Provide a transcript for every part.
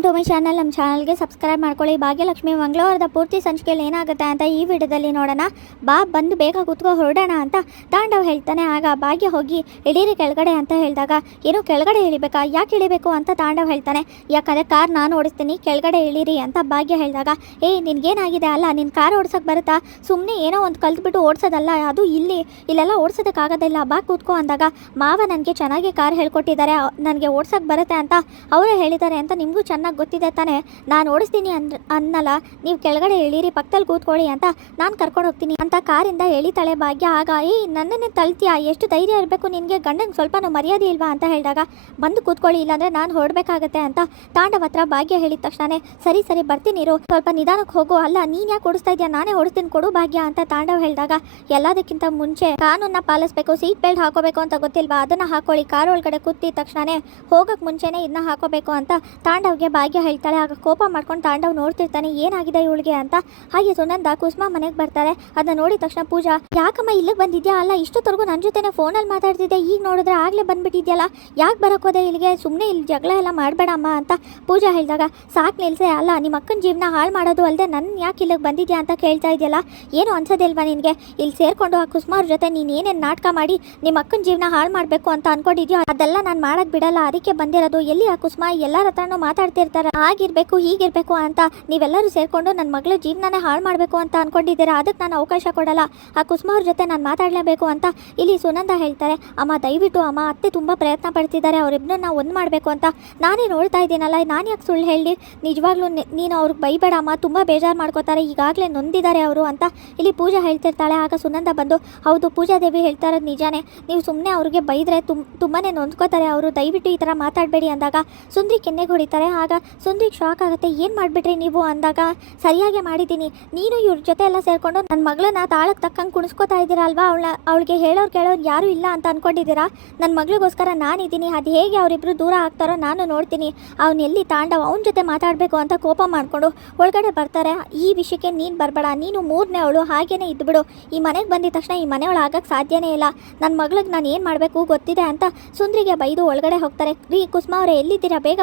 To my channel. ನಮ್ಮ ಚಾನಲ್ಗೆ subscribe ಮಾಡ್ಕೊಳ್ಳಿ. ಭಾಗ್ಯಲಕ್ಷ್ಮಿ ಮಂಗಳವಾರದ ಪೂರ್ತಿ ಸಂಚಿಕೆಯಲ್ಲಿ ಏನಾಗುತ್ತೆ ಅಂತ ಈ ವಿಡಿಯೋದಲ್ಲಿ ನೋಡೋಣ. ಬಂದು ಬೇಗ ಕೂತ್ಕೋ ಹೊರಡೋಣ ಅಂತ ತಾಂಡವ್ ಹೇಳ್ತಾನೆ. ಆಗ ಭಾಗ್ಯ ಹೋಗಿ ಇಳೀರಿ ಕೆಳಗಡೆ ಅಂತ ಹೇಳಿದಾಗ, ಏನು ಕೆಳಗಡೆ ಇಳಿಬೇಕಾ, ಯಾಕೆ ಇಳಿಬೇಕು ಅಂತ ತಾಂಡವ್ ಹೇಳ್ತಾನೆ. ಯಾಕಂದರೆ ಕಾರ್ ನಾನು ಓಡಿಸ್ತೀನಿ, ಕೆಳಗಡೆ ಇಳೀರಿ ಅಂತ ಭಾಗ್ಯ ಹೇಳಿದಾಗ, ನಿನ್ಗೇನಾಗಿದೆ, ಅಲ್ಲ ನಿನ್ನ ಕಾರ್ ಓಡ್ಸೋಕ್ಕೆ ಬರುತ್ತಾ, ಸುಮ್ಮನೆ ಏನೋ ಒಂದು ಕಲ್ತ್ಬಿಟ್ಟು ಓಡಿಸೋದಲ್ಲ, ಅದು ಇಲ್ಲೆಲ್ಲ ಓಡಿಸೋದಕ್ಕಾಗೋದಿಲ್ಲ, ಬಾ ಕೂತ್ಕೋ ಅಂದಾಗ, ಮಾವ ನನಗೆ ಚೆನ್ನಾಗಿ ಕಾರ್ ಹೇಳ್ಕೊಟ್ಟಿದ್ದಾರೆ, ನನಗೆ ಓಡ್ಸೋಕ್ಕೆ ಬರುತ್ತೆ ಅಂತ ಅವರೇ ಹೇಳಿದ್ದಾರೆ ಅಂತ ನಿಮಗೂ ಚೆನ್ನಾಗಿ ಗೊತ್ತಿದೆ ತಾನೆ, ನಾನು ಓಡಿಸ್ತೀನಿ ಅನ್ನಲ್ಲ, ನೀವು ಕೆಳಗಡೆ ಇಳೀರಿ, ಪಕ್ಕದಲ್ಲಿ ಕೂತ್ಕೊಳ್ಳಿ ಅಂತ ನಾನು ಕರ್ಕೊಂಡು ಹೋಗ್ತೀನಿ ಅಂತ ಕಾರಿಂದ ಎಳಿತಾಳೆ ಭಾಗ್ಯ. ಆಗ ನನ್ನನ್ನೇ ತಳ್ತೀಯಾ, ಎಷ್ಟು ಧೈರ್ಯ ಇರಬೇಕು ನಿನಗೆ, ಗಂಡನಿಗೆ ಸ್ವಲ್ಪನೂ ಮರ್ಯಾದೆ ಇಲ್ವಾ ಅಂತ ಹೇಳಿದಾಗ, ಬಂದು ಕೂತ್ಕೊಳ್ಳಿ ಇಲ್ಲಾಂದರೆ ನಾನು ಹೊರಡಬೇಕಾಗತ್ತೆ ಅಂತ ತಾಂಡವ್ ಹತ್ರ ಭಾಗ್ಯ ಹೇಳಿದ ತಕ್ಷಣ, ಸರಿ ಬರ್ತೀನಿರು, ಸ್ವಲ್ಪ ನಿಧಾನಕ್ಕೆ ಹೋಗು, ಅಲ್ಲ ನೀನು ಯಾಕೆ ಓಡಿಸ್ತಾ ಇದೆಯಾ, ನಾನೇ ಓಡಿಸ್ತೀನಿ, ಕೊಡು ಭಾಗ್ಯ ಅಂತ ತಾಂಡವ್ ಹೇಳಿದಾಗ, ಎಲ್ಲದಕ್ಕಿಂತ ಮುಂಚೆ ಕಾನೂನನ್ನ ಪಾಲಿಸಬೇಕು, ಸೀಟ್ ಬೆಲ್ಟ್ ಹಾಕೋಬೇಕು ಅಂತ ಗೊತ್ತಿಲ್ವಾ, ಅದನ್ನು ಹಾಕೊಳ್ಳಿ, ಕಾರ್ ಒಳಗಡೆ ಕೂತಿದ ತಕ್ಷಣ ಹೋಗಕ್ಕೆ ಮುಂಚೆನೇ ಇದನ್ನ ಹಾಕೋಬೇಕು ಅಂತ ತಾಂಡವ್ಗೆ ಭಾಗ್ಯ ಹೇಳ್ತಾಳೆ. ಆಗ ಕೋಪ ಮಾಡ್ಕೊಂಡು ತಾಂಡವ್ ನೋಡ್ತಿರ್ತಾನೆ, ಏನಾಗಿದೆ ಇವಳಿಗೆ ಅಂತ. ಹಾಗೆ ಸುನಂದ ಕುಸುಮ ಮನೆಗೆ ಬರ್ತಾರೆ. ಅದನ್ನ ನೋಡಿದ ತಕ್ಷಣ ಪೂಜಾ, ಯಾಕಮ್ಮ ಇಲ್ಲಿಗೆ ಬಂದಿದ್ಯಾ, ಅಲ್ಲ ಇಷ್ಟೊತ್ತರೆಗೂ ನನ್ನ ಜೊತೆನೆ ಫೋನಲ್ಲಿ ಮಾತಾಡ್ತಿದ್ದೆ, ಈಗ ನೋಡಿದ್ರೆ ಆಗಲೇ ಬಂದ್ಬಿಟ್ಟಿದ್ಯಲ್ಲ, ಯಾಕೆ ಬರೋಕೋದೆ ಇಲ್ಲಿಗೆ, ಸುಮ್ಮನೆ ಇಲ್ಲಿ ಜಗಳ ಎಲ್ಲ ಮಾಡಬೇಡಮ್ಮ ಅಂತ ಪೂಜಾ ಹೇಳಿದಾಗ, ಸಾಕು ನಿಲ್ಸೆ, ಅಲ್ಲ ನಿಮ್ಮ ಅಕ್ಕನ ಜೀವನ ಹಾಳು ಮಾಡೋದು ಅಲ್ಲದೆ ನನ್ನ ಯಾಕೆ ಇಲ್ಲಿಗೆ ಬಂದಿದ್ಯಾ ಅಂತ ಕೇಳ್ತಾ ಇದೆಯಲ್ಲ, ಏನು ಅನ್ಸೋದಿಲ್ವಾ ನಿನಗೆ, ಇಲ್ಲಿ ಸೇರಿಕೊಂಡು ಆ ಕುಸುಮ ಅವ್ರ ಜೊತೆ ನೀನು ಏನೇನು ನಾಟಕ ಮಾಡಿ ನಿಮ್ಮ ಅಕ್ಕನ ಜೀವನ ಹಾಳು ಮಾಡಬೇಕು ಅಂತ ಅನ್ಕೊಂಡಿದ್ಯೋ ಅದೆಲ್ಲ ನಾನು ಮಾಡೋಕ್ಕೆ ಬಿಡಲ್ಲ, ಅದಕ್ಕೆ ಬಂದಿರೋದು. ಎಲ್ಲಿ ಆ ಕುಸುಮ ಎಲ್ಲರ ಹತ್ರನೂ ಮಾತಾಡ್ತಿರ್ತಾರೆ, ಆಗಿರ್ಬೇಕು ಹೀಗಿರ್ಬೇಕು ಅಂತ, ನೀವೆಲ್ಲರೂ ಸೇರಿಕೊಂಡು ನನ್ನ ಮಗಳ ಜೀವನನೇ ಹಾಳು ಮಾಡಬೇಕು ಅಂತ ಅನ್ಕೊಂಡಿದ್ದೀರಾ, ಅದಕ್ಕೆ ನಾನು ಅವಕಾಶ ಕೊಡಲ್ಲ, ಆ ಕುಸುಮ ಅವ್ರ ಜೊತೆ ನಾನು ಮಾತಾಡಲೇಬೇಕು ಅಂತ ಇಲ್ಲಿ ಸುನಂದ ಹೇಳ್ತಾರೆ. ಅಮ್ಮ ದಯವಿಟ್ಟು ಅಮ್ಮ, ಅತ್ತೆ ತುಂಬ ಪ್ರಯತ್ನ ಪಡ್ತಿದ್ದಾರೆ ಅವರಿಬ್ಬರನ್ನ ಒಂದು ಮಾಡಬೇಕು ಅಂತ, ನಾನೇ ನೋಡ್ತಾ ಇದ್ದೀನಲ್ಲ, ನಾನು ಯಾಕೆ ಸುಳ್ಳು ಹೇಳಿ, ನಿಜವಾಗ್ಲೂ ನೀನು ಅವ್ರಿಗೆ ಬೈಬೇಡ ಅಮ್ಮ, ತುಂಬ ಬೇಜಾರು ಮಾಡ್ಕೋತಾರೆ, ಈಗಾಗಲೇ ನೊಂದಿದ್ದಾರೆ ಅವರು ಅಂತ ಇಲ್ಲಿ ಪೂಜಾ ಹೇಳ್ತಿರ್ತಾಳೆ. ಆಗ ಸುನಂದ ಬಂದು, ಹೌದು ಪೂಜಾದೇವಿ ಹೇಳ್ತಾ ಇರೋದು ನಿಜಾನೇ, ನೀವು ಸುಮ್ಮನೆ ಅವ್ರಿಗೆ ಬೈದರೆ ತುಂಬಾ ನೊಂದ್ಕೋತಾರೆ ಅವರು, ದಯವಿಟ್ಟು ಈ ಥರ ಮಾತಾಡಬೇಡಿ ಅಂದಾಗ ಸುಂದ್ರಿ ಕೆನ್ನೆಗೆ ಹೊಡಿತಾರೆ. ಆಗ ಸುಂದ್ರಿಗೆ ಶಾಕ್ ಆಗುತ್ತೆ, ಏನು ಮಾಡಿಬಿಟ್ರಿ ನೀವು ಅಂದಾಗ, ಸರಿಯಾಗಿ ಮಾಡಿದ್ದೀನಿ, ನೀನು ಇವ್ರ ಜೊತೆ ಎಲ್ಲ ಸೇರಿಕೊಂಡು ನನ್ನ ಮಗಳನ್ನ ತಾಳಕ್ಕೆ ತಕ್ಕಂಗೆ ಕುಣಿಸ್ಕೋತಾ ಇದ್ದೀರಾ ಅಲ್ವಾ, ಅವಳಿಗೆ ಕೇಳೋರು ಯಾರೂ ಇಲ್ಲ ಅಂತ ಅಂದ್ಕೊಂಡಿದ್ದೀರಾ, ನನ್ನ ಮಗಳಿಗೋಸ್ಕರ ನಾನಿದ್ದೀನಿ, ಅದು ಹೇಗೆ ಅವರಿಬ್ಬರು ದೂರ ಆಗ್ತಾರೋ ನಾನು ನೋಡ್ತೀನಿ, ಎಲ್ಲಿ ತಾಂಡವ್ ಅವನ ಜೊತೆ ಮಾತಾಡಬೇಕು ಅಂತ ಕೋಪ ಮಾಡಿಕೊಂಡು ಒಳಗಡೆ ಬರ್ತಾರೆ. ಈ ವಿಷಯಕ್ಕೆ ನೀನು ಬರಬೇಡ, ನೀನು ಮೂರನೇ ಅವಳು, ಹಾಗೇನೇ ಇದ್ದುಬಿಡು, ಈ ಮನೆಗೆ ಬಂದಿದ ತಕ್ಷಣ ಈ ಮನೆಯೊಳು ಆಗಕ್ಕೆ ಸಾಧ್ಯನೇ ಇಲ್ಲ, ನನ್ನ ಮಗಳಿಗೆ ನಾನು ಏನು ಮಾಡಬೇಕು ಗೊತ್ತಿದೆ ಅಂತ ಸುಂದ್ರಿಗೆ ಬೈದು ಒಳಗಡೆ ಹೋಗ್ತಾರೆ. ಕುಸುಮ ಅವರೇ ಎಲ್ಲಿದ್ದೀರಾ, ಬೇಗ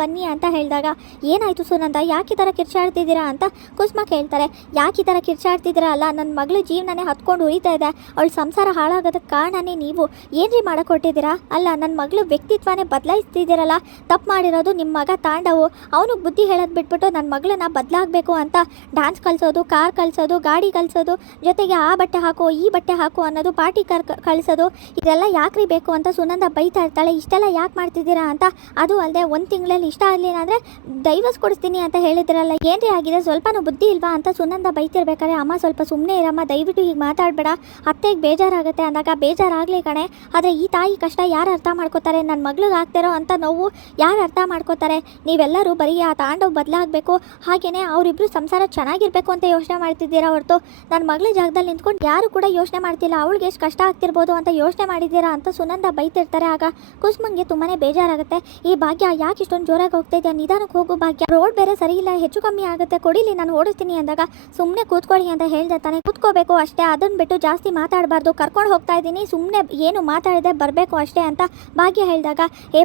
ಬನ್ನಿ ಅಂತ ಹೇಳಿದಾಗ, ಏನಾಯಿತು ಸುನಂದ, ಯಾಕೆ ಈ ಥರ ಕಿರ್ಚಾಡ್ತಿದ್ದೀರಾ ಅಂತ ಕುಸುಮ ಕೇಳ್ತಾರೆ. ಯಾಕೆ ಈ ಥರ ಕಿರ್ಚಾಡ್ತಿದ್ದೀರಾ, ಅಲ್ಲ ನನ್ನ ಮಗಳ ಜೀವನನೇ ಹತ್ಕೊಂಡು ಉರಿತಾ ಇದೆ, ಅವಳ ಸಂಸಾರ ಹಾಳಾಗೋದಕ್ಕೆ ಕಾರಣನೇ ನೀವು, ಏನ್ರಿ ಮಾಡಿಕೊಟ್ಟಿದ್ದೀರಾ, ಅಲ್ಲ ನನ್ನ ಮಗಳು ವ್ಯಕ್ತಿತ್ವನೇ ಬದಲಾಯಿಸ್ತಿದ್ದೀರಲ್ಲ, ತಪ್ಪು ಮಾಡಿರೋದು ನಿಮ್ಮ ಮಗ ತಾಂಡವು, ಅವನು ಬುದ್ಧಿ ಹೇಳೋದು ಬಿಟ್ಬಿಟ್ಟು ನನ್ನ ಮಗಳನ್ನ ಬದಲಾಗಬೇಕು ಅಂತ ಡ್ಯಾನ್ಸ್ ಕಲಿಸೋದು, ಕಾರ್ ಕಲಿಸೋದು, ಗಾಡಿ ಕಲಿಸೋದು, ಜೊತೆಗೆ ಆ ಬಟ್ಟೆ ಹಾಕು ಈ ಬಟ್ಟೆ ಹಾಕು ಅನ್ನೋದು, ಪಾರ್ಟಿ ಕಳಿಸೋದು, ಇದೆಲ್ಲ ಯಾಕ್ರಿ ಬೇಕು ಅಂತ ಸುನಂದ ಬೈತಾ ಇರ್ತಾಳೆ. ಇಷ್ಟೆಲ್ಲ ಯಾಕೆ ಮಾಡ್ತಿದ್ದೀರಾ ಅಂತ, ಅದು ಅಲ್ಲದೆ ಒಂದು ತಿಂಗಳಲ್ಲಿ ಇಷ್ಟ ಆಗಲಿಲ್ಲ ಅಂದರೆ ಡೈವರ್ಸ್ ಕೊಡಿಸ್ತೀನಿ ಅಂತ ಹೇಳಿದ್ರಲ್ಲ, ಏನ್ರಿ ಆಗಿದೆ, ಸ್ವಲ್ಪನೂ ಬುದ್ಧಿ ಇಲ್ವಾ ಅಂತ ಸುನಂದ ಬೈತಿರ್ಬೇಕಾದ್ರೆ, ಅಮ್ಮ ಸ್ವಲ್ಪ ಸುಮ್ಮನೆ ಇರಮ್ಮ, ದಯವಿಟ್ಟು ಹೀಗೆ ಮಾತಾಡಬೇಡ, ಅತ್ತೆಗೆ ಬೇಜಾರಾಗುತ್ತೆ ಅಂದಾಗ, ಬೇಜಾರಾಗಲಿ ಕಣೆ, ಆದರೆ ಈ ತಾಯಿ ಕಷ್ಟ ಯಾರು ಅರ್ಥ ಮಾಡ್ಕೋತಾರೆ, ನನ್ನ ಮಗಳಿಗೆ ಆಗ್ತಿರೋ ಅಂತ ನೋವು ಯಾರು ಅರ್ಥ ಮಾಡ್ಕೋತಾರೆ, ನೀವೆಲ್ಲರೂ ಬರೀ ಆ ತಾಂಡವ್ ಬದಲಾಗಬೇಕು, ಹಾಗೆಯೇ ಅವರಿಬ್ಬರು ಸಂಸಾರ ಚೆನ್ನಾಗಿರಬೇಕು ಅಂತ ಯೋಚನೆ ಮಾಡ್ತಿದ್ದೀರಾ ಹೊರತು ನನ್ನ ಮಗಳ ಜಾಗದಲ್ಲಿ ನಿಂತ್ಕೊಂಡು ಯಾರು ಕೂಡ ಯೋಚನೆ ಮಾಡ್ತಿಲ್ಲ, ಅವಳಿಗೆ ಎಷ್ಟು ಕಷ್ಟ ಆಗ್ತಿರ್ಬೋದು ಅಂತ ಯೋಚನೆ ಮಾಡಿದ್ದೀರಾ ಅಂತ ಸುನಂದ ಬೈತಿರ್ತಾರೆ. ಆಗ ಕುಸುಮಂಗೆ ತುಂಬಾ ಬೇಜಾರಾಗುತ್ತೆ. ಈ ಭಾಗ್ಯ ಯಾಕೆ ಇಷ್ಟೊಂದು ಜೋರಾಗಿ ಹೋಗ್ತಾ ಇದೆಯಾ, ನಿಧಾನಕ್ಕೆ ಹೋಗು ಭಾಗ್ಯ, ರೋಡ್ ಬೇರೆ ಸರಿ ಇಲ್ಲ, ಹೆಚ್ಚು ಕಮ್ಮಿ ಆಗುತ್ತೆ, ಕೊಡಿಲಿ ನಾನು ಓಡಿಸ್ತೀನಿ ಅಂದಾಗ, ಸುಮ್ಮನೆ ಕೂತ್ಕೊಳ್ಳಿ ಅಂತ ಹೇಳ್ತಾನೆ. ಕೂತ್ಕೋಬೇಕು ಅಷ್ಟೇ, ಅದನ್ನು ಬಿಟ್ಟು ಜಾಸ್ತಿ ಮಾತಾಡಬಾರ್ದು, ಕರ್ಕೊಂಡು ಹೋಗ್ತಾ ಇದ್ದೀನಿ, ಸುಮ್ಮನೆ ಏನು ಮಾತಾಡದೆ ಬರಬೇಕು ಅಷ್ಟೇ ಅಂತ ಭಾಗ್ಯ ಹೇಳಿದಾಗ,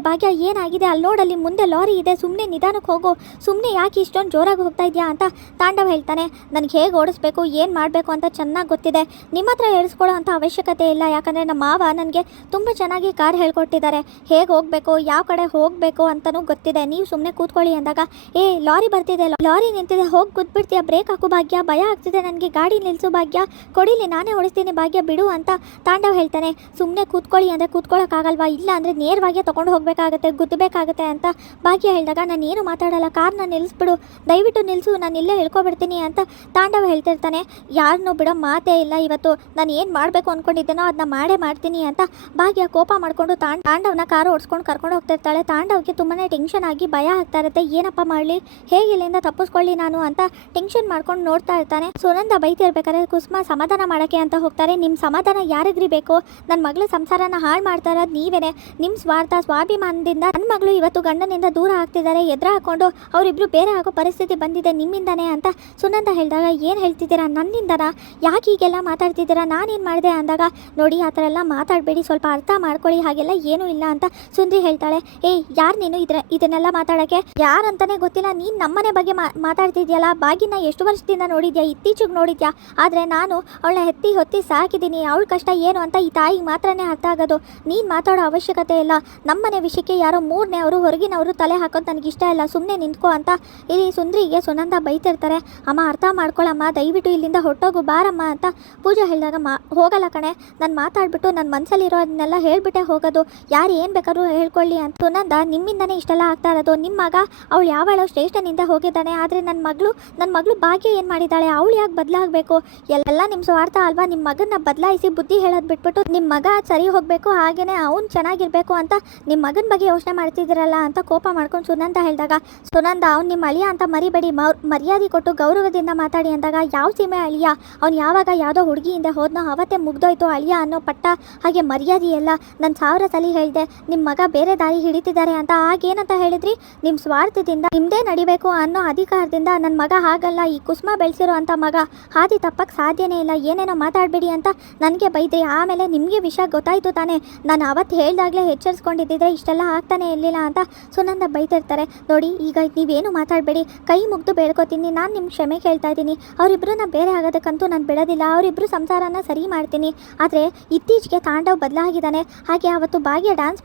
ಭಾಗ್ಯ ಏನಾಗಿದೆ, ಅಲ್ಲಿ ನೋಡಲ್ಲಿ ಮುಂದೆ ಲಾರಿ ಇದೆ, ಸುಮ್ಮನೆ ನಿಧಾನಕ್ಕೆ ಹೋಗು, ಸುಮ್ಮನೆ ಯಾಕೆ ಇಷ್ಟೊಂದು ಜೋರಾಗಿ ಹೋಗ್ತಾ ಇದೆಯಾ ಅಂತ ತಾಂಡವ್ ಹೇಳ್ತಾನೆ. ನನಗೆ ಹೇಗೆ ಓಡಿಸ್ಬೇಕು ಏನು ಮಾಡಬೇಕು ಅಂತ ಚೆನ್ನಾಗಿ ಗೊತ್ತಿದೆ, ನಿಮ್ಮ ಹತ್ರ ಹೇಳಿಸ್ಕೊಳ್ಳೋ ಅಂಥ ಅವಶ್ಯಕತೆ ಇಲ್ಲ, ಯಾಕಂದರೆ ನಮ್ಮ ಮಾವ ನನಗೆ ತುಂಬ ಚೆನ್ನಾಗಿ ಕಾರ್ ಹೇಳ್ಕೊಟ್ಟಿದ್ದಾರೆ, ಹೇಗೆ ಹೋಗಬೇಕು ಯಾವ ಕಡೆ ಹೋಗಬೇಕು ಅಂತಲೂ ಗೊತ್ತಿದೆ, ನೀವು ಸುಮ್ಮನೆ ಕೂತ್ಕೊಳ್ಳಿ ಅಂದಾಗ, ಲಾರಿ ಬರ್ತಿದೆ, ಲಾರಿ ನಿಂತಿದೆ, ಹೋಗಿ ಕೂತ್ಬಿಡ್ತೀಯ, ಬ್ರೇಕ್ ಹಾಕು ಭಾಗ್ಯ, ಭಯ ಆಗ್ತಿದೆ ನನಗೆ, ಗಾಡಿ ನಿಲ್ಲಿಸು ಭಾಗ್ಯ, ಕೊಡಿಲಿ ನಾನೇ ಓಡಿಸ್ತೀನಿ ಭಾಗ್ಯ, ಬಿಡು ಅಂತ ತಾಂಡವ್ ಹೇಳ್ತಾನೆ. ಸುಮ್ಮನೆ ಕೂತ್ಕೊಳ್ಳಿ ಅಂದರೆ ಕೂತ್ಕೊಳ್ಳೋಕ್ಕಾಗಲ್ವಾ, ಇಲ್ಲ ಅಂದರೆ ನೇರವಾಗಿ ತೊಗೊಂಡು ಹೋಗಬೇಕಾಗತ್ತೆ, ಗುದ್ದಬೇಕಾಗತ್ತೆ ಅಂತ ಭಾಗ್ಯ ಹೇಳಿದಾಗ, ನಾನು ಏನು ಮಾತಾಡಲ್ಲ, ಕಾರ್ನ ನಿಲ್ಲಿಸ್ಬಿಡು, ದಯವಿಟ್ಟು ನಿಲ್ಲಿಸು, ನಾನು ಇಲ್ಲೇ ಹೇಳ್ಕೊಬಿಡ್ತೀನಿ ಅಂತ ತಾಂಡವ್ ಹೇಳ್ತಿರ್ತಾನೆ. ಯಾರನ್ನೂ ಬಿಡೋ ಮಾತೇ ಇಲ್ಲ, ಇವತ್ತು ನಾನು ಏನು ಮಾಡಬೇಕು ಅಂದ್ಕೊಂಡಿದ್ದೇನೋ ಅದನ್ನ ಮಾಡೇ ಮಾಡ್ತೀನಿ ಅಂತ ಭಾಗ್ಯ ಕೋಪ ಮಾಡಿಕೊಂಡು ತಾಂಡವ್ನ ಕಾರು ಓಡಿಸ್ಕೊಂಡು ಕರ್ಕೊಂಡು ಹೋಗ್ತಿರ್ತಾಳೆ. ತಾಂಡವ್ಗೆ ತುಂಬಾ ಟೆನ್ಷನ್ ಆಗಿ ಭಯ ಆಗ್ತಾ ಇರುತ್ತೆ, ಏನಪ್ಪ ಮಾಡಲಿ, ಹೇಗೆ ಇಲ್ಲಿಂದ ತಪ್ಪಿಸ್ಕೊಳ್ಳಿ ನಾನು ಅಂತ ಟೆನ್ಷನ್ ಮಾಡ್ಕೊಂಡು ನೋಡ್ತಾ ಇರ್ತಾನೆ. ಸುನಂದ ಬೈತಿರ್ಬೇಕಾದ್ರೆ ಕುಸುಮ ಸಮಾಧಾನ ಮಾಡೋಕ್ಕೆ ಅಂತ ಹೋಗ್ತಾರೆ. ನಿಮ್ಮ ಸಮಾಧಾನ ಯಾರಿಗ್ರಿ ಬೇಕು, ನನ್ನ ಮಗಳ ಸಂಸಾರನ ಹಾಳು ಮಾಡ್ತಾ ಇರೋದು ನೀವೇನೆ, ನಿಮ್ಮ ಸ್ವಾರ್ಥ ಸ್ವಾಭಿಮಾನದಿಂದ ನನ್ನ ಮಗಳು ಇವತ್ತು ಗಂಡನಿಂದ ದೂರ ಆಗ್ತಿದ್ದಾರೆ, ಎದುರು ಹಾಕೊಂಡು ಅವರಿಬ್ರು ಬೇರೆ ಆಗೋ ಪರಿಸ್ಥಿತಿ ಬಂದಿದೆ ನಿಮ್ಮಿಂದನೇ ಅಂತ ಸುನಂದ ಹೇಳಿದಾಗ, ಏನು ಹೇಳ್ತಿದ್ದೀರಾ, ನನ್ನಿಂದನಾ, ಯಾಕೆ ಹೀಗೆಲ್ಲ ಮಾತಾಡ್ತಿದ್ದೀರಾ, ನಾನೇನು ಮಾಡಿದೆ ಅಂದಾಗ, ನೋಡಿ ಆ ಥರ ಎಲ್ಲ ಮಾತಾಡಬೇಡಿ, ಸ್ವಲ್ಪ ಅರ್ಥ ಮಾಡ್ಕೊಳ್ಳಿ, ಹಾಗೆಲ್ಲ ಏನೂ ಇಲ್ಲ ಅಂತ ಸುಂದ್ರಿ ಹೇಳ್ತಾಳೆ. ಯಾರು ನೀನು ಇದನ್ನೆಲ್ಲ ಮಾತಾಡೋಕ್ಕೆ? ಯಾರಂತಾನೆ ಗೊತ್ತಿಲ್ಲ, ನೀನು ನಮ್ಮನೆ ಬಗ್ಗೆ ಮಾತಾಡ್ತಿದ್ಯಲ್ಲ. ಭಾಗ್ಯನ ಎಷ್ಟು ವರ್ಷದಿಂದ ನೋಡಿದ್ಯಾ, ಇತ್ತೀಚೆಗೆ ನೋಡಿದ್ಯಾ. ಆದರೆ ನಾನು ಅವಳನ್ನ ಎತ್ತಿ ಹೊತ್ತಿ ಸಾಕಿದ್ದೀನಿ. ಅವಳ ಕಷ್ಟ ಏನು ಅಂತ ಈ ತಾಯಿಗೆ ಮಾತ್ರನೇ ಅರ್ಥ ಆಗೋದು. ನೀನು ಮಾತಾಡೋ ಅವಶ್ಯಕತೆ ಇಲ್ಲ. ನಮ್ಮನೆ ವಿಷಯಕ್ಕೆ ಯಾರೋ ಮೂರನೇ ಅವರು ಹೊರಗಿನವರು ತಲೆ ಹಾಕೋದು ನನಗಿಷ್ಟ ಇಲ್ಲ. ಸುಮ್ಮನೆ ನಿಂತ್ಕೋ ಅಂತ ಇಲ್ಲಿ ಸುಂದ್ರಿಗೆ ಸುನಂದ ಬೈತಿರ್ತಾರೆ. ಅಮ್ಮ ಅರ್ಥ ಮಾಡ್ಕೊಳ್ಳಮ್ಮ, ದಯವಿಟ್ಟು ಇಲ್ಲಿಂದ ಹೊರಟೋಗು ಬಾರಮ್ಮ ಅಂತ ಪೂಜಾ ಹೇಳಿದಾಗ ಹೋಗಲ್ಲ ಕಣೆ, ನಾನು ಮಾತಾಡ್ಬಿಟ್ಟು ನನ್ನ ಮನಸ್ಸಲ್ಲಿರೋದನ್ನೆಲ್ಲ ಹೇಳ್ಬಿಟ್ಟೆ ಹೋಗೋದು. ಯಾರು ಏನು ಬೇಕಾದ್ರೂ ಹೇಳ್ಕೊಳ್ಳಿ ಅಂತ. ಸುನಂದ ನಿಮ್ಮಿಂದನೇ ಇಷ್ಟೆಲ್ಲ ಆಗ್ತಾ ಇರೋದು. ನಿಮ್ಮ ಮಗ ಅವಳು ಯಾವಳೋ ಶ್ರೇಷ್ಠನಿಂದ ಹೋಗಿದ್ದಾನೆ, ಆದರೆ ನನ್ನ ಮಗಳು ಭಾಗ್ಯ ಏನು ಮಾಡಿದ್ದಾಳೆ? ಅವಳು ಯಾಕೆ ಬದಲಾಗಬೇಕು? ಎಲ್ಲ ನಿಮ್ಮ ಸ್ವಾರ್ಥ ಅಲ್ವಾ? ನಿಮ್ಮ ಮಗನ ಬದಲಾಯಿಸಿ ಬುದ್ಧಿ ಹೇಳೋದು ಬಿಟ್ಬಿಟ್ಟು ನಿಮ್ಮ ಮಗ ಸರಿ ಹೋಗಬೇಕು, ಹಾಗೇನೆ ಅವ್ನು ಚೆನ್ನಾಗಿರಬೇಕು ಅಂತ ನಿಮ್ಮ ಮಗನ ಬಗ್ಗೆ ಯೋಚನೆ ಮಾಡ್ತಿದ್ದೀರಲ್ಲ ಅಂತ ಕೋಪ ಮಾಡ್ಕೊಂಡು ಸುನಂದ ಹೇಳಿದಾಗ, ಸುನಂದ ಅವ್ನು ನಿಮ್ಮ ಅಳಿಯ ಅಂತ ಮರಿಬೇಡಿ, ಮರ್ಯಾದೆ ಕೊಟ್ಟು ಗೌರವದಿಂದ ಮಾತಾಡಿ ಅಂದಾಗ, ಯಾವ ಸೀಮೆ ಅಳಿಯ? ಅವ್ನು ಯಾವಾಗ ಯಾವುದೋ ಹುಡುಗಿಯಿಂದ ಹೋದ್ನೋ ಅವತ್ತೇ ಮುಗ್ದೋಯ್ತು ಅಳಿಯ ಅನ್ನೋ ಪಟ್ಟ, ಹಾಗೆ ಮರ್ಯಾದೆ ಎಲ್ಲ. ನಾನು 1000 ಸಲ ಹೇಳಿದೆ ನಿಮ್ಮ ಮಗ ಬೇರೆ ದಾರಿ ಹಿಡಿತಿದ್ದಾರೆ ಅಂತ. ಆಗೇನಂತ ಹೇಳಿದ್ರಿ? ನಿಮ್ಮ ಸ್ವಾರ್ಥದಿಂದ ನಿಮ್ಮದೇ ನಡಿಬೇಕು ಅನ್ನೋ ಅಧಿಕಾರದಿಂದ ನನ್ನ ಮಗ ಹಾಗಲ್ಲ, ಈ ಕುಸುಮ ಬೆಳೆಸಿರೋ ಅಂತ ಮಗ ಹಾದಿ ತಪ್ಪಕ್ಕೆ ಸಾಧ್ಯನೇ ಇಲ್ಲ. ಏನೇನೋ ಮಾತಾಡಬೇಡಿ ಅಂತ ನನಗೆ ಬೈದ್ರಿ. ಆಮೇಲೆ ನಿಮಗೆ ವಿಷಯ ಗೊತ್ತಾಯಿತು ತಾನೇ, ನಾನು ಅವತ್ತು ಹೇಳ್ದಾಗಲೇ ಎಚ್ಚರಿಸ್ಕೊಂಡಿದ್ದಿದ್ರೆ ಇಷ್ಟೆಲ್ಲ ಆಗ್ತಾನೆ ಇರಲಿಲ್ಲ ಅಂತ ಸುನಂದ ಬೈತಿರ್ತಾರೆ. ನೋಡಿ, ಈಗ ನೀವೇನು ಮಾತಾಡಬೇಡಿ, ಕೈ ಮುಗ್ದು ಬೇಡ್ಕೋತೀನಿ, ನಾನು ನಿಮ್ಮ ಕ್ಷಮೆ ಕೇಳ್ತಾ ಇದ್ದೀನಿ. ಅವರಿಬ್ಬರನ್ನ ಬೇರೆ ಆಗೋದಕ್ಕಂತೂ ನಾನು ಬಿಡೋದಿಲ್ಲ. ಅವರಿಬ್ಬರು ಸಂಸಾರನ ಸರಿ ಮಾಡ್ತೀನಿ. ಆದರೆ ಇತ್ತೀಚೆಗೆ ತಾಂಡವ್ ಬದಲಾಗಿದ್ದಾನೆ. ಹಾಗೆ ಅವತ್ತು ಭಾಗ್ಯ ಡ್ಯಾನ್ಸ್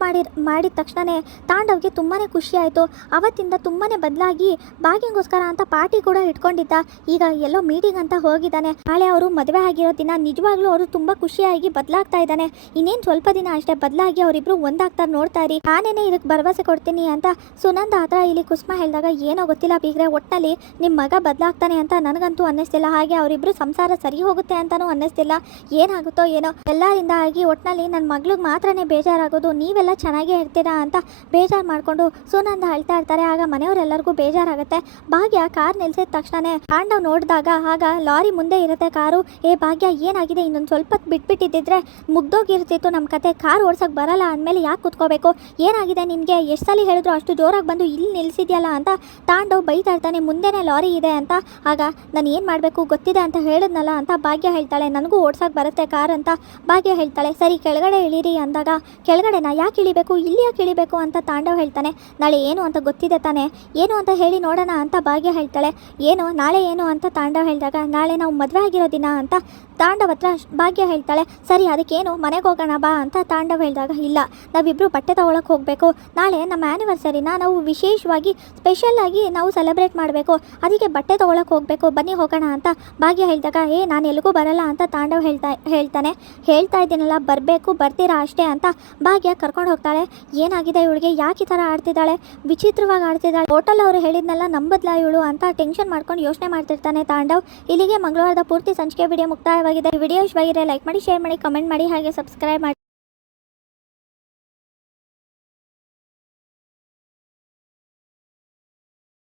ಮಾಡಿದ ತಕ್ಷಣವೇ ತಾಂಡವ್ಗೆ ತುಂಬಾ ಖುಷಿ ಆಯಿತು. ಅವತ್ತಿಂದ ತುಂಬಾ ಬದಲಾಗಿ ಭಾಗ್ಯಂಗೋಸ್ಕರ ಅಂತ ಪಾರ್ಟಿ ಕೂಡ ಇಟ್ಕೊಂಡಿದ್ದ. ಈಗ ಎಲ್ಲೋ ಮೀಟಿಂಗ್ ಅಂತ ಹೋಗಿದ್ದಾನೆ. ನಾಳೆ ಅವರು ಮದುವೆ ಆಗಿರೋ ದಿನ. ನಿಜವಾಗ್ಲೂ ಅವರು ತುಂಬ ಖುಷಿಯಾಗಿ ಬದಲಾಗ್ತಾ ಇದ್ದಾನೆ. ಇನ್ನೇನು ಸ್ವಲ್ಪ ದಿನ ಅಷ್ಟೇ ಬದಲಾಗಿ ಅವರಿಬ್ರು ಒಂದಾಗ್ತಾರೆ, ನೋಡ್ತಾ ಇರಿ. ನಾನೇನೇ ಇದಕ್ಕೆ ಭರವಸೆ ಕೊಡ್ತೀನಿ ಅಂತ ಸುನಂದ ಹತ್ರ ಇಲ್ಲಿ ಕುಸುಮ ಹೇಳಿದಾಗ, ಏನೋ ಗೊತ್ತಿಲ್ಲ ಬೀಗ್ರೆ, ಒಟ್ಟಿನಲ್ಲಿ ನಿಮ್ಮ ಮಗ ಬದಲಾಗ್ತಾನೆ ಅಂತ ನನಗಂತೂ ಅನ್ನಿಸ್ತಿಲ್ಲ. ಹಾಗೆ ಅವರಿಬ್ರು ಸಂಸಾರ ಸರಿ ಹೋಗುತ್ತೆ ಅಂತಲೂ ಅನ್ನಿಸ್ತಿಲ್ಲ. ಏನಾಗುತ್ತೋ ಏನೋ ಎಲ್ಲರಿಂದ ಆಗಿ ಒಟ್ಟಿನಲ್ಲಿ ನನ್ನ ಮಗಳಿಗೆ ಮಾತ್ರನೇ ಬೇಜಾರಾಗೋದು. ನೀವೆಲ್ಲ ಚೆನ್ನಾಗೇ ಇರ್ತೀರಾ ಅಂತ ಬೇಜಾರು ಮಾಡಿಕೊಂಡು ಸುನಂದ ಹೇಳ್ತಾ ಇರ್ತಾರೆ. ಆಗ ಮನೆಯವರೆಲ್ಲರಿಗೂ ಬೇಜಾರಾಗುತ್ತೆ. ಭಾಗ್ಯ ಕಾರ್ ನಿಲ್ಸಿದ ತಕ್ಷಣನೇ ತಾಂಡವ್ ನೋಡಿದಾಗ ಆಗ ಲಾರಿ ಮುಂದೆ ಇರುತ್ತೆ ಕಾರು. ಭಾಗ್ಯ ಏನಾಗಿದೆ? ಇನ್ನೊಂದು ಸ್ವಲ್ಪ ಬಿಟ್ಬಿಟ್ಟಿದ್ದಿದ್ರೆ ಮುಗ್ದೋಗಿರ್ತಿತ್ತು ನಮ್ಮ ಕತೆ. ಕಾರ್ ಓಡ್ಸೋಕೆ ಬರಲ್ಲ ಅಂದಮೇಲೆ ಯಾಕೆ ಕುತ್ಕೋಬೇಕು? ಏನಾಗಿದೆ ನಿಮಗೆ? ಎಷ್ಟು ಸಲ ಹೇಳಿದ್ರು ಅಷ್ಟು ಜೋರಾಗಿ ಬಂದು ಇಲ್ಲಿ ನಿಲ್ಲಿಸಿದ್ಯಲ್ಲ ಅಂತ ತಾಂಡವ್ ಬೈತಾ ಇರ್ತಾನೆ. ಮುಂದೆನೇ ಲಾರಿ ಇದೆ ಅಂತ. ಆಗ ನಾನು ಏನು ಮಾಡಬೇಕು ಗೊತ್ತಿದೆ ಅಂತ ಹೇಳಿದ್ನಲ್ಲ ಅಂತ ಭಾಗ್ಯ ಹೇಳ್ತಾಳೆ. ನನಗೂ ಓಡ್ಸೋಕೆ ಬರುತ್ತೆ ಕಾರ್ ಅಂತ ಭಾಗ್ಯ ಹೇಳ್ತಾಳೆ. ಸರಿ ಕೆಳಗಡೆ ಇಳೀರಿ ಅಂದಾಗ, ಕೆಳಗಡೆನ ಯಾಕೆ ಇಳಿಬೇಕು, ಇಲ್ಲಿ ಯಾಕೆ ಇಳಿಬೇಕು ಅಂತ ತಾಂಡವ್ ಹೇಳ್ತಾನೆ. ನಾಳೆ ಏನು ಅಂತ ಗೊತ್ತಿದೆ ತಾನೆ, ಏನು ಅಂತ ಹೇಳಿ ನೋಡೋಣ ಅಂತ ಭಾಗ್ಯ ಹೇಳ್ತಾಳೆ. ಏನು ನಾಳೆ ಏನು ಅಂತ ತಾಂಡವ್ ಹೇಳಿದಾಗ, ನಾಳೆ ನಾವು ಮದುವೆ ಆಗಿರೋ ದಿನ ಅಂತ ತಾಂಡವ್ ಹತ್ರ ಭಾಗ್ಯ ಹೇಳ್ತಾಳೆ. ಸರಿ ಅದಕ್ಕೇನು, ಮನೆಗೆ ಹೋಗೋಣ ಬಾ ಅಂತ ತಾಂಡವ್ ಹೇಳಿದಾಗ, ಇಲ್ಲ ನಾವಿಬ್ಬರು ಬಟ್ಟೆ ತೊಗೊಳಕ್ಕೆ ಹೋಗಬೇಕು. ನಾಳೆ ನಮ್ಮ ಆ್ಯನಿವರ್ಸರಿನ ನಾವು ವಿಶೇಷವಾಗಿ ಸ್ಪೆಷಲ್ಲಾಗಿ ನಾವು ಸೆಲೆಬ್ರೇಟ್ ಮಾಡಬೇಕು. ಅದಕ್ಕೆ ಬಟ್ಟೆ ತೊಗೊಳಕ್ಕೆ ಹೋಗಬೇಕು, ಬನ್ನಿ ಹೋಗೋಣ ಅಂತ ಭಾಗ್ಯ ಹೇಳಿದಾಗ, ನಾನು ಎಲ್ಲಿಗೂ ಬರಲ್ಲ ಅಂತ ತಾಂಡವ್ ಹೇಳ್ತಾನೆ. ಹೇಳ್ತಾ ಇದ್ದೀನಲ್ಲ ಬರಬೇಕು, ಬರ್ತೀರಾ ಅಷ್ಟೇ ಅಂತ ಭಾಗ್ಯ ಕರ್ಕೊಂಡು ಹೋಗ್ತಾಳೆ. ಏನಾಗಿದೆ ಇವಳಿಗೆ, ಯಾಕೆ ಈ ಥರ ಆಡ್ತಿದ್ದಾಳೆ, ವಿಚಿತ್ರವಾಗಿ ಆಡ್ತಿದ್ದಾಳೆ, ಹೋಟೆಲ್ ಅವರು ಹೇಳಿದ್ನೆಲ್ಲ ನಂಬದ್ಲಾ ಇವಳು ಅಂತ ಟೆನ್ಷನ್ ಮಾಡ್ಕೊಂಡು ಯೋಚನೆ ಮಾಡ್ತಿರ್ತಾನೆ ತಾಂಡವ್. ಇಲ್ಲಿಗೆ ಮಂಗಳವಾರದ ಪೂರ್ತಿ ಸಂಚಿಕೆ ವಿಡಿಯೋ ಮುಕ್ತಾಯವಾಗಿದೆ. ವಿಡಿಯೋ ಇಷ್ಟವಾಗಿದ್ರೆ ಲೈಕ್ ಮಾಡಿ, ಶೇರ್ ಮಾಡಿ, ಕಮೆಂಟ್ ಮಾಡಿ, ಹಾಗೆ ಸಬ್ಸ್ಕ್ರೈಬ್ ಮಾಡಿ.